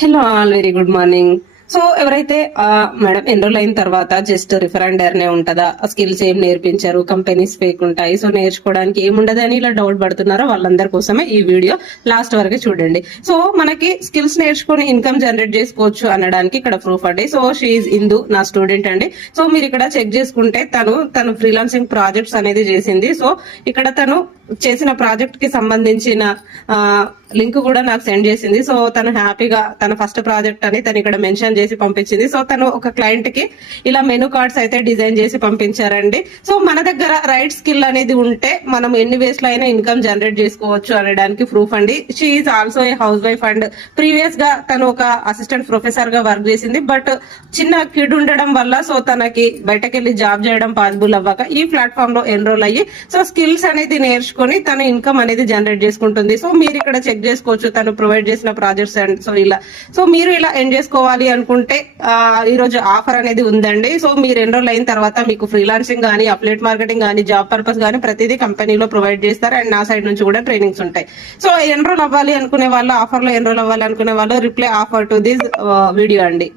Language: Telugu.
Hello all, very good morning. So ఎవరైతే మేడం ఎన్రోల్ అయిన తర్వాత జస్ట్ రిఫరెండర్ నే ఉంటుందా, స్కిల్స్ ఏం నేర్పించారు, కంపెనీస్ ఫేక్ ఉంటాయి, సో నేర్చుకోవడానికి ఏముండదు అని ఇలా డౌట్ పడుతున్నారో వాళ్ళందరి కోసమే ఈ వీడియో లాస్ట్ వరకు చూడండి. సో మనకి స్కిల్స్ నేర్చుకుని ఇన్కమ్ జనరేట్ చేసుకోవచ్చు అనడానికి ఇక్కడ ప్రూఫ్ అండి. సో షీఈ్ ఇందు, నా స్టూడెంట్ అండి. సో మీరు ఇక్కడ చెక్ చేసుకుంటే తను ఫ్రీలాన్సింగ్ ప్రాజెక్ట్స్ అనేది చేసింది. సో ఇక్కడ తను చేసిన ప్రాజెక్ట్ కి సంబంధించిన లింక్ కూడా నాకు సెండ్ చేసింది. సో తను హ్యాపీగా తన ఫస్ట్ ప్రాజెక్ట్ అని తను ఇక్కడ మెన్షన్ చేసి పంపించింది. సో తను ఒక క్లయింట్ కి ఇలా మెనూ కార్డ్స్ అయితే డిజైన్ చేసి పంపించారండి. సో మన దగ్గర రైట్ స్కిల్ అనేది ఉంటే మనం ఎన్ని వేస్ లో అయినా ఇన్కమ్ జనరేట్ చేసుకోవచ్చు అనడానికి ప్రూఫ్ అండి. She is also a house wife and previous గా తను ఒక అసిస్టెంట్ ప్రొఫెసర్ గా వర్క్ చేసింది. బట్ చిన్న కిడ్ ఉండడం వల్ల సో తనకి బయటకెళ్లి జాబ్ చేయడం పాసిబుల్ అవ్వక ఈ ప్లాట్ఫామ్ లో ఎన్రోల్ అయ్యి సో స్కిల్స్ అనేది నేర్చుకుని తన ఇన్కమ్ అనేది జనరేట్ చేసుకుంటుంది. సో మీరు ఇక్కడ చెక్ చేసుకోవచ్చు తను ప్రొవైడ్ చేసిన ప్రాజెక్ట్స్ అండ్ సో మీరు ఇలా ఎండ్ చేసుకోవాలి అనుకుంటే ఈ రోజు ఆఫర్ అనేది ఉందండి. సో మీరు ఎన్రోల్ అయిన తర్వాత మీకు ఫ్రీలాన్సింగ్ కానీ, అఫిలియేట్ మార్కెటింగ్ కానీ, జాబ్ పర్పస్ కానీ ప్రతిదీ కంపెనీలో ప్రొవైడ్ చేస్తారు. అండ్ నా సైడ్ నుంచి కూడా ట్రైనింగ్స్ ఉంటాయి. సో ఎన్రోల్ అవ్వాలి అనుకునే వాళ్ళు, ఆఫర్ లో ఎన్రోల్ అవ్వాలి అనుకునే వాళ్ళు reply offer to this video అండి.